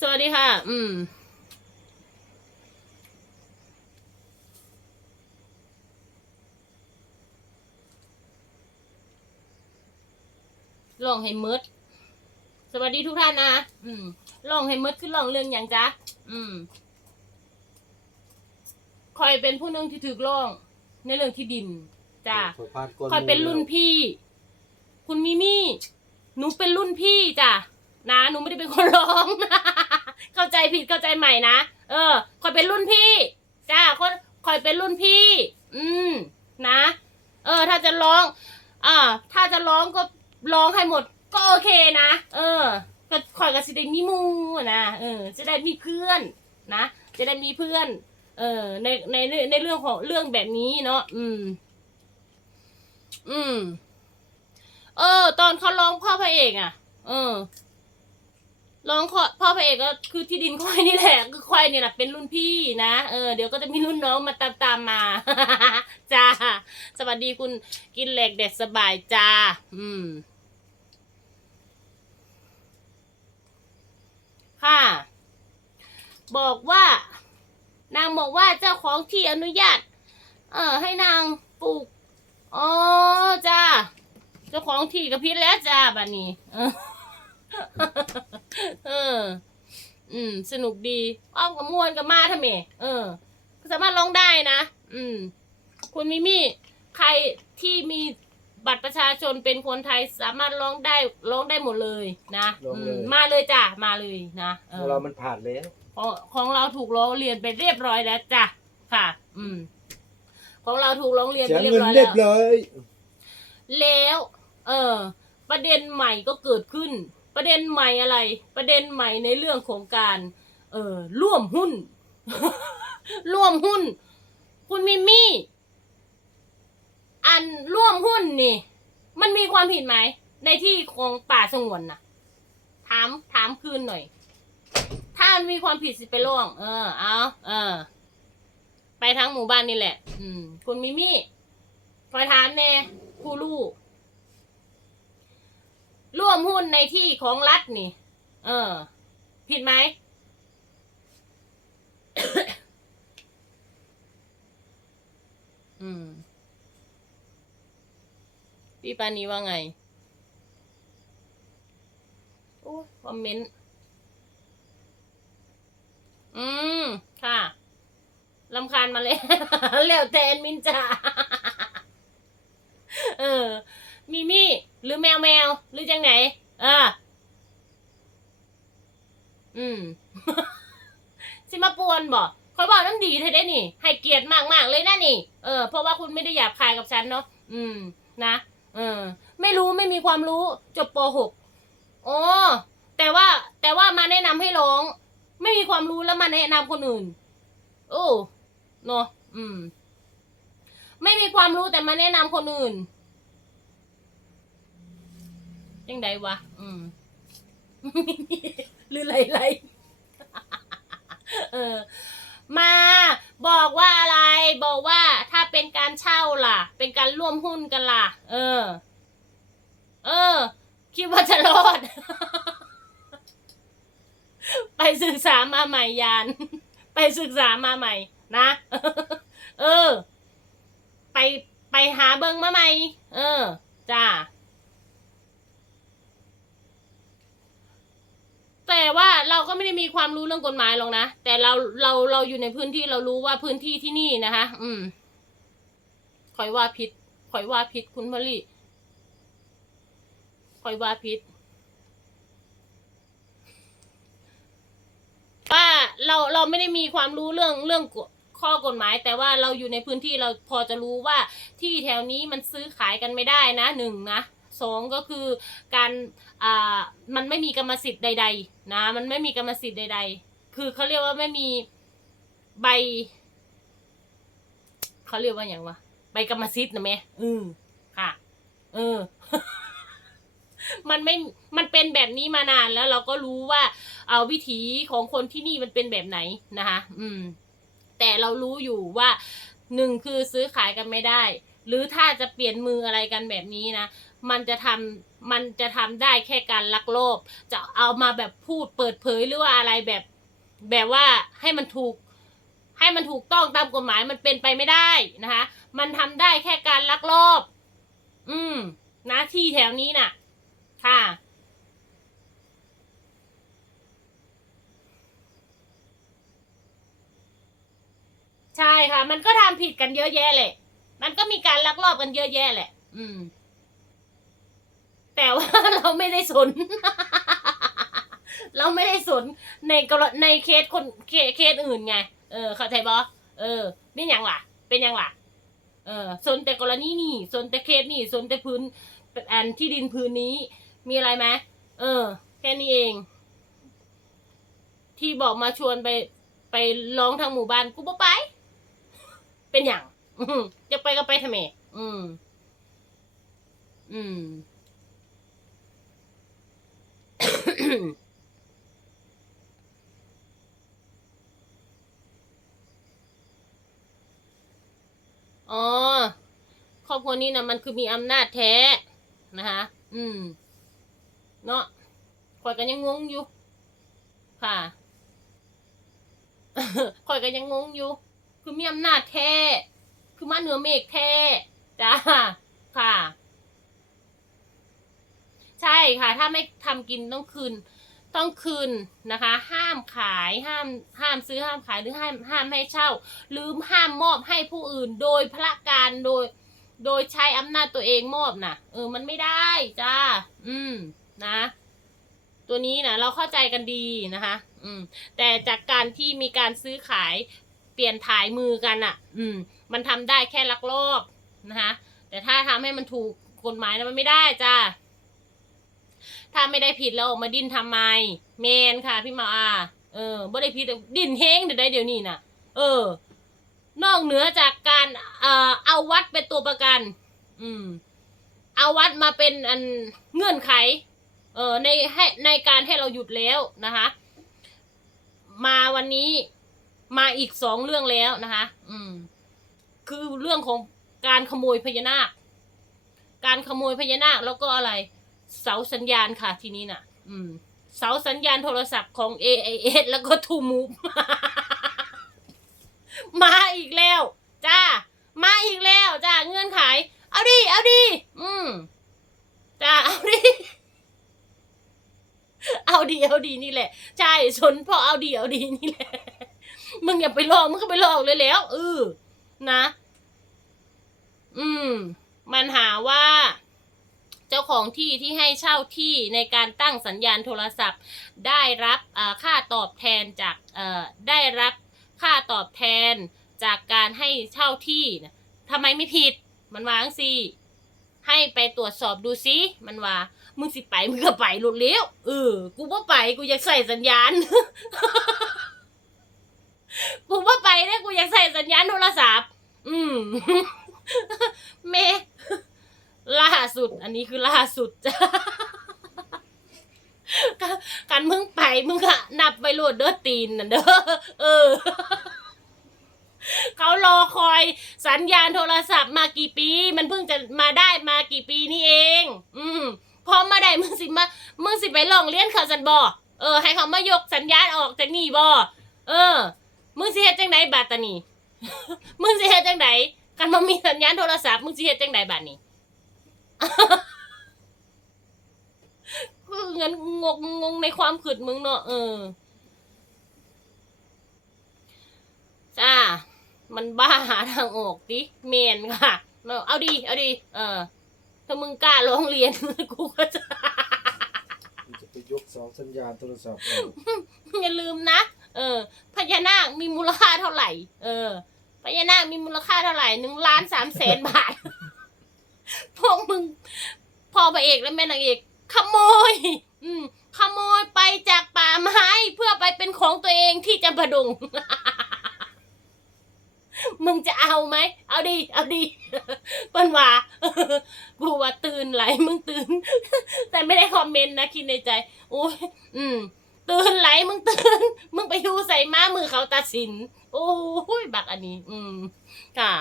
สวัสดีค่ะ อืม ลองให้มืดสวัสดีทุกท่านนะ อืม ลองให้มืดคือลองเรื่องอย่างจ๊ะอืมคอยเป็นผู้หนึงที่ถือลองในเรื่องที่ดินจ้าคอยเป็นรุ่นพี่ คุณมิมี่ หนูเป็นรุ่นพี่จ้ะ นะหนูไม่ได้เป็นคนร้อง เข้าใจผิดเข้าใจใหม่นะเออคอยเป็นรุ่นพี่จ้าคนคอยเป็นรุ่นพี่ อืมนะ เออ ถ้าจะร้องอ่าถ้าจะร้องก็ร้องให้หมด ก็โอเคนะเออก็คอยก็จะได้มีมูนะเออ จะได้มีเพื่อนนะจะได้มีเพื่อน เออในในในเรื่องของเรื่องแบบนี้เนาะอืม อืม เออ ตอนเขาร้องพ่อพระเอกอะ เออ ร้องพ่อพ่อพระเอกก็คือที่ดินควายนี่แหละคือควายนี่แหละเป็นรุ่นพี่นะเออเดี๋ยวก็จะมีรุ่นน้องมาตามตามๆมาจ้าสวัสดีคุณกินเหล็กเด็ดสบายจ้า อืม ค่ะ บอกว่า นางบอกว่าเจ้าของที่อนุญาต เออ ให้นางปลูกอ๋อจ้าเจ้าของที่ก็พิดแล้วจ้าบัดนี้ เออ เออ อืม สนุกดี อ้อมกับมวนกับมาทำไมเออ สามารถร้องได้นะ อืม คุณมิมี่ ใครที่มีบัตรประชาชนเป็นคนไทยสามารถร้องได้ร้องได้หมดเลยนะร้องอืเลยมมาเลยจ้ะ มาเลยนะเอของอเรามันผ่านแล้ว ของของเราถูกร้องเรียนไปเรียบร้อยแล้วจ้ะค่ะ อืม ของเราถูกร้องเรียนเสีไปยเรียเงิบนร้อยเรีแล้ยวบร้อย แล้ว เออ ประเด็นใหม่ก็เกิดขึ้น ประเด็นใหม่อะไร ประเด็นใหม่ในเรื่องของการเออร่วมหุ้น ร่วมหุ้น คุณมิมี่ อันร่วมหุ้นนี่ มันมีความผิดไหม ในที่ของป่าสงวนน่ะถามถามคืนหน่อย ถ้ามันมีความผิดสิไปร่วง เออ เอาเออ ไปทั้งหมู่บ้านนี่แหละ อืม คุณมิมี่คอยถามแน่ผู้ลูก ร่วมหุ้นในที่ของรัฐนี่ เออ ผิดไหม อืม พี่ปานีว่าไง โอ้คอมเมนต์ อืม ค่ะลำคาญมาเลยแล้วแต่แอดมินจ่า เออ มีมี่หรือแมวแมวหรือจังไหน เออ อืม สิมาปวนบอกคอยบอกน้ำดีเธอได้ นี่ ให้เกียรติมากๆเลยนะนี่ เออ เพราะว่าคุณไม่ได้หยาบคายกับฉันเนาะ อืม นะ เออ ไม่รู้ไม่มีความรู้จบป .6 อ๋อแต่ว่าแต่ว่ามาแนะนำให้ร้อง ไม่มีความรู้แล้วมาแนะนำคนอื่น โอ้ เนาะ อืม ไม่มีความรู้แต่มาแนะนำคนอื่น ยังไงวะ อืม หรือไรไร เออ มาบอกว่าอะไรบอกว่าถ้าเป็นการเช่าล่ะ เป็นการร่วมหุ้นกันล่ะ เออ เออ คิดว่าจะรอด ไปศึกษามาใหม่ยาน ไปศึกษามาใหม่ นะ เออ ไปไปหาเบิงมาใหม่ เออ จ้าแต่ว่า เราก็ไม่ได้มีความรู้เรื่องกฎหมายหรอกนะ แต่เราเราเราอยู่ในพื้นที่เรารู้ว่าพื้นที่ที่นี่นะคะ อืมคอยว่าพิษคอยว่าพิษคุณพลี่คอยว่าพิษว่าเราเราไม่ได้มีความรู้เรื่องเรื่องข้อกฎหมาย แต่ว่าเราอยู่ในพื้นที่เราพอจะรู้ว่าที่แถวนี้มันซื้อขายกันไม่ได้นะหนึ่งนะ สองก็คือการอ่ามันไม่มีกรรมสิทธิ์ใด ๆ นะ มันไม่มีกรรมสิทธิ์ใด ๆ คือเขาเรียกว่าไม่มีใบเขาเรียกว่าอย่างวะใบกรรมสิทธิ์นะแม่อืมค่ะ เออ มันไม่มันเป็นแบบนี้มานานแล้ว เราก็รู้ว่า เอาวิถีของคนที่นี่มันเป็นแบบไหนนะคะอืม แต่เรารู้อยู่ว่าหนึ่งคือซื้อขายกันไม่ได้ หรือถ้าจะเปลี่ยนมืออะไรกันแบบนี้นะ มันจะทำมันจะทำได้แค่การลักลอบจะเอามาแบบพูดเปิดเผยหรือว่าอะไรแบบ แบบว่าให้มันถูก ให้มันถูกต้องตามกฎหมายมันเป็นไปไม่ได้นะคะ มันทำได้แค่การลักลอบ อืมนะที่แถวนี้น่ะ ค่ะใช่ค่ะ มันก็ทำผิดกันเยอะแยะแหละ มันก็มีการลักลอบกันเยอะแยะแหละ อืม แต่ว่าเราไม่ได้สน เราไม่ได้สนในกรในเคสคนเคเคสอื่นไง เออเข้าใจบอเออเป็นยังล่ะ เป็นยังล่ะ เออสนแต่กรณีนี่สนแต่เคสนี่สนแต่พื้นอันที่ดินพื้นนี้ มีอะไรไหมเออ แค่นี้เอง ที่บอกมาชวนไปไปร้องทางหมู่บ้านกูบ่ไป เป็นอย่างอืจะไปก็ไปทำไมอืม อืม อ๋อ ครอบครัวนี้นะมันคือมีอำนาจแท้นะคะอืม เนาะข่อยก็ยังงงอยู่ ค่ะข่อยก็ยังงงอยู่ คือมีอำนาจแท้ คือมาเหนือเมฆแท้ จ้า ค่ะ ใช่ค่ะ ถ้าไม่ทำกินต้องคืน ต้องคืนนะคะ ห้ามขายห้ามห้ามซื้อห้ามขายหรือห้ามห้ามให้เช่า หรือห้ามมอบให้ผู้อื่นโดยพระการโดย โดยใช้อำนาจตัวเองมอบน่ะ เออมันไม่ได้จ้าอืมนะ ตัวนี้นะเราเข้าใจกันดีนะคะ อืม แต่จากการที่มีการซื้อขายเปลี่ยนถ่ายมือกันอะ อืม มันทำได้แค่ลักลอบนะคะแต่ถ้าทำให้มันถูกกฎหมายนะมันไม่ได้จ้า ถ้าไม่ได้ผิดแล้วออกมาดิ้นทำไมเมนค่ะพี่มาอาเออไม่ได้ผิดดิ้นเฮงเดี๋ยวได้เดี๋ยวนี้น่ะเออ นอกเหนือจากการเอ่อเอาวัดเป็นตัวประกัน อืม เอาวัดมาเป็นอันเงื่อนไข เออในให้ในการให้เราหยุดแล้วนะคะ มาวันนี้มาอีกสองเรื่องแล้วนะคะ อืม คือเรื่องของการขโมยพญานาค การขโมยพญานาคแล้วก็อะไร เสาสัญญาณค่ะทีนี้น่ะ อืม เสาสัญญาณโทรศัพท์ของ AIS แล้วก็ทูมูฟมาอีกแล้ว จ้า มาอีกแล้ว จ้า เงื่อนไข เอาดิ เอาดิ อืม จ้า เอาดิ เอาดี เอาดีนี่แหละ ใช่สนพราะเอาดี เอาดีนี่แหละ มึงอย่าไปลองมึงก็ไปลองเลยแล้วเออนะ อืม มันหาว่า เจ้าของที่ที่ให้เช่าที่ในการตั้งสัญญาณโทรศัพท์ ได้รับค่าตอบแทนจากได้รับค่าตอบแทนจากการให้เช่าที่นะทำไมไม่ผิดมันวางสิให้ไปตรวจสอบดูซิมันว่า มึงสิไปมึงก็ไปหลุดเลี้ยวเออกูว่าไปกูอยากใส่สัญญาณกูว่าไปเนี่ยกูอยากใส่สัญญาณโทรศัพท์ อืม ล่าสุ ด อันนี้คือล่าสุดจ้ะกันมึงไปมึงก็นับไปโหลดเด้อตีนน่ะเด้อเออ เขารอคอยสัญญาณโทรศัพท์มากี่ปี มันเพิ่งจะมาได้มากี่ปีนี่เอง อืมพอมาได้มึงสิมามึงสิไปลองเลี้ยนเขาสันบอเออ ให้เขามายกสัญญาณออกจากนี่บอเออ มึงสิเฮ็ดจังไดบาตานี่มึงสิเฮ็ดจังไดกันมามีสัญญาณโทรศัพท์มึงสิเฮ็ดจังไดบาดนี้ คือเงินงงงงในความขืดมึงเนอะเออ จ้า มันบ้าหาทางออกดิเมนค่ะ เนอะเอาดี เอาดี เออ ถ้ามึงกล้าร้องเรียน กูก็จะมันจะไปยกเสาสัญญาณโทรศัพท์ออกอย่าลืมนะ เออ พญานาคมีมูลค่าเท่าไหร่ เออ พญานาคมีมูลค่าเท่าไหร่หนึ่งล้านสามแสนบาทพวก มึงพ่อพระเอกและแม่นางเอก ขโมย อืมขโมยไปจากป่าไม้เพื่อไปเป็นของตัวเองที่จำปาดง มึงจะเอาไหม เอาดี เอาดีเปิ้นว่ากูว่าตื่นไหลมึงตื่น แต่ไม่ได้คอมเมนต์นะคิดในใจ โอ้ยอืม ตื่นไหลมึงตื่น มึงไปดูใส่ม้ามือเขาตัดสิน โอ้ยบักอันนี้ อืม ค่ะ